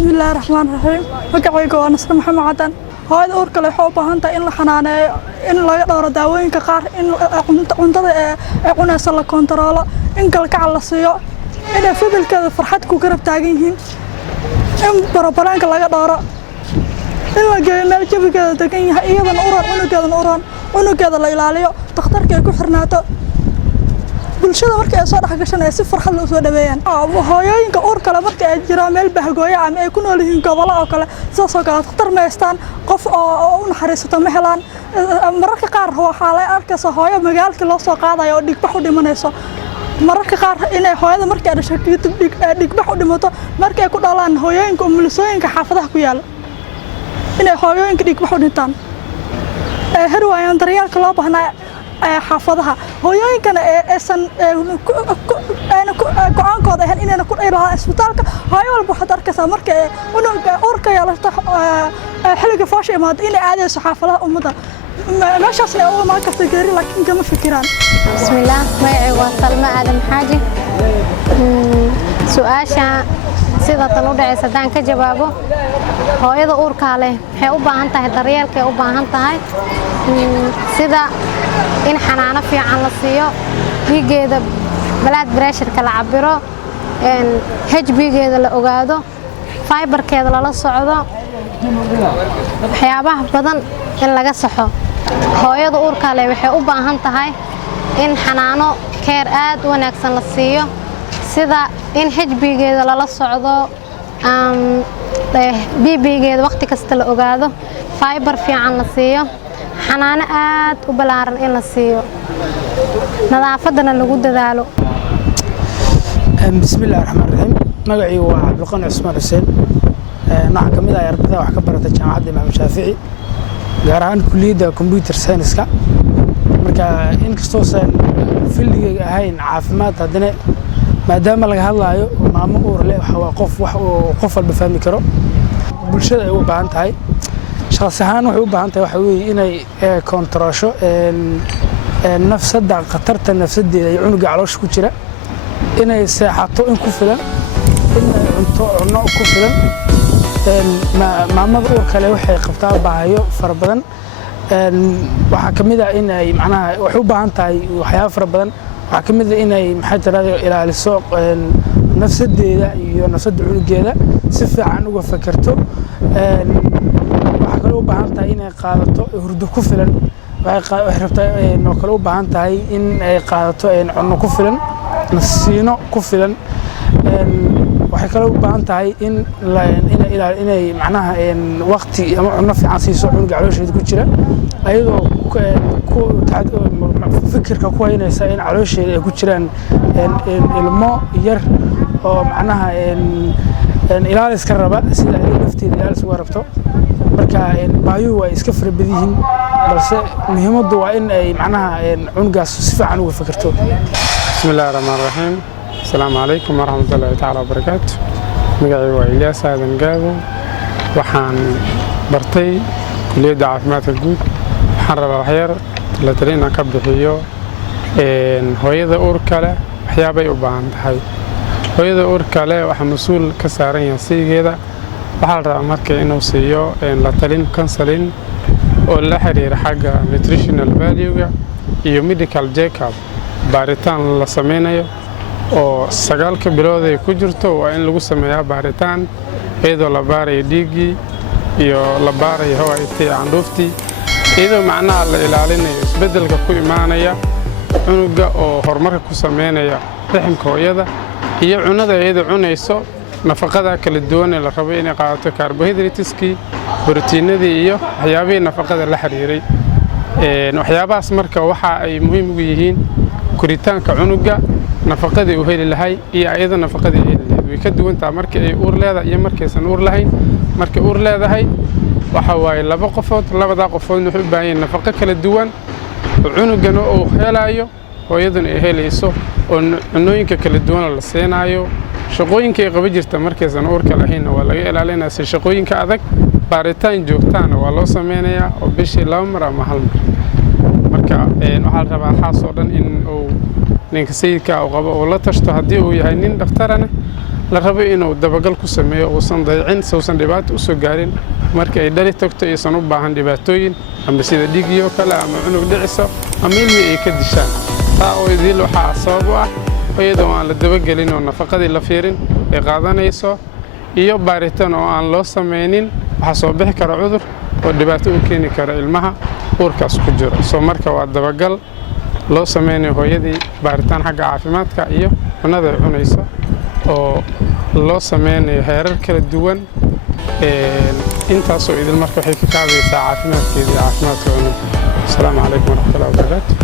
بسم الله الرحمن الرحيم magacayga waa Nasr Maxamed Cadan hooyada uurka leh waxay u baahan tahay in la xanaaneeyo in laga dhowro daawooyinka qaar in cuntada ay cunayso la kontaroolo in galgacal la siiyo in fadilkeeda farxad ku garab taagan yihiin in barabaraanka laga dhowro in la geeyo meel jawigeeda degan yahay iyadana unugeeda la ilaaliyo dhakhtarka ay ku xirnaato bulshada markay ay soo dhaxgashan ay si farxad loo soo dhaweeyaan hooyooyinka uur kale markay ay jiraan meel bahgooyo ama ay ku nool yihiin gobolo oo kale sidaas oo kale dhakhtar ma haystaan qof oo u naxariisato ma helaan mararka qaar waxaa la arkaysaa hooyo magaalkii loo soo qaadayo oo dhigbax u dhimanayso mararka qaar inay hooyada markay dhashay dhigbax u dhimato markay ku dhalaan hooyooyinka umulisooyinka xaafadaha ku yaala inay hooyooyinka dhigbax u dhintaan herwaayaan daryeelka loo baahnaa xaafadaha hooyooyinkana aysan go'aankooda ahayn inayna ku dhaylaan isbitaalka hooyo walba waxaad arkaysaa marka uurka yeelato xilliga foosha imaado inay aadayso xaafadaha ummadda meeshaasna u imaan karta geeri laakiin kama fikiraan bismillaah magacaygu waa Salma Aadan Xaaji su'aasha sida tan u dhacaysa hadaan ka jawaabo hooyada uurka leh waxay u baahan tahay daryeelka u baahan tahay sida in xanaano fiican la siiyo dhiigeeda blood pressure-ka la cabiro HB-geeda la ogaado fiber-keeda la socdo waxyaabaha badan in laga saxo hooyada uurka leh waxay u baahan tahay in xanaano care aad u wanaagsan la siiyo sida in HB-geeda la socdo BB-geeda waqti kasta la ogaado fiber fiican la siiyo xanaano aad u balaaran in la siiyo nadaafadana lagu dadaalo bismillaahir rahmaanir rahiim magacaygu waa Cabdulqani Cusmaan Xuseen nooca kamid ah ardayda wax ka barata jaamacadda Imaam Shaafici gaar ahaan kulliyadda computer science-ka marka inkastoo san filliga ahayn caafimaad haddana maadaama laga hadlayo maamo uur leh waa qof walba fahmi karo bulshada ay u baahan tahay shakhsi ahaan waxay u baahan tahay waxa weeye inay kontarasho nafsada khatarta nafsadeeda ay cunuga caloosha ku jira inay seexato in ku filan inay cunno ku filan maamada uur kale waxay qabtaa baahayo fara badan waxa kamid ah inay macnaha waxay u baahan tahay waxyaabo fara badan waxa kamid ah inay maxay tiraahdo ilaaliso nafsadeeda iyo nafsada cunugeeda si fiican uga fakarto waxa kale u baahan tahay inay qaadato hurdo ku filan waxay rabtaa inoo kale u baahan tahay in ay qaadato cunno ku filan nasiino ku filan waxay kale u baahan tahay inay macnaha waqti ama cunno fiican siiso cunuga caloosheeda ku jira ayadoo fikirka ku haynaysa in caloosheeda ay ku jiraan ilmo yar oo macnaha ilaalis ka raba sida ay nafteeda ilaalis uga rabto marka baayuhu way iska fara badan yihiin balse muhiimaddu waa in ay macnaha cunugaas si fiican uga fikirto bismillaahir rahmaanir rahiim assalaamu calaykum waraxmatullaahi tacaala wabarakaatu magacaygu waa Ilyaas Aadan Gaabo waxaan bartay kulliyadda caafimaadka guud waxaan rabaa waxyar la talin inaan ka bixiyo hooyada uurka leh waxyaabay u baahan tahay hooyada uurka leh waxa mas'uul ka saaran yahay saygeeda waxaa la rabaa marka inuu siiyo la talin counseling oo la xiriira xagga nutritional value-ga iyo medical check-up baaritaan la sameynayo oo 9 bilood ay ku jirto waa in lagu sameeyaa baaritaan iyadoo la baarayo dhiigii iyo la baarayo hawaayti candhuuftii iyadoo macnaha la ilaalinayo isbeddelka ku imaanaya cunuga oo horumarka ku sameynaya raximka hooyada iyo cunada iyada cunayso nafaqada kala duwan ee la rabo inay qaadato carbohydrateski borotiinadii iyo waxyaabihii nafaqada la xiriiray waxyaabahaas marka waxa ay muhiim u yihiin koritaanka cunuga nafaqadii uu heli lahay iyo ayada nafaqadii heli lahayd way ka duwan tahay markii ay uur leedahay iyo markaysan uur lahayn markii uur leedahay waxa waaye labada qofood waxay u baahan yihiin nafaqo kala duwan oo cunugana uu helayo hooyaduna ay helayso oo cunooyinka kala duwan la seenayo shaqooyinka ay qaban jirta markaysan uurka lahayn waa laga ilaalinayaa si shaqooyinka adag baaritaan joogtaan waa loo sameynayaa oo bishii 2 mar ama 1 mar marka waxaa la rabaa xaas oo dhan in uu ninka sayidka uu qabo oo la tashto haddii uu yahay nin dhakhtarana la rabo inuu dabagal ku sameeyo uusan dayacin uusan dhibaato u soo gaarin marka ay dhali tagto aysan u baahan dhibaatooyin ama sida dhiigyo kale ama cunug dhiciso ama ilmi ay ka dishaan taa oo idil waxaa sabab u ah hooyada oo aan la dabagelin oo nafaqadii la fiirin ay qaadanayso iyo baaritaan oo aan loo sameynin waxa soo bixi kara cudur oo dhibaato u keeni kara ilmaha uurkaas ku jiro soo marka waa dabagal loo sameynayo hooyadii baaritaan xagga caafimaadka iyo cunada ay cunayso oo loo sameynayo heerar kala duwan intaasoo idil marka waxay ka kaabaysaa caafimaadkeeda iyo caafimaadka cunug. Asalaamu calaykum waraxmatullaahi wabarakaatu.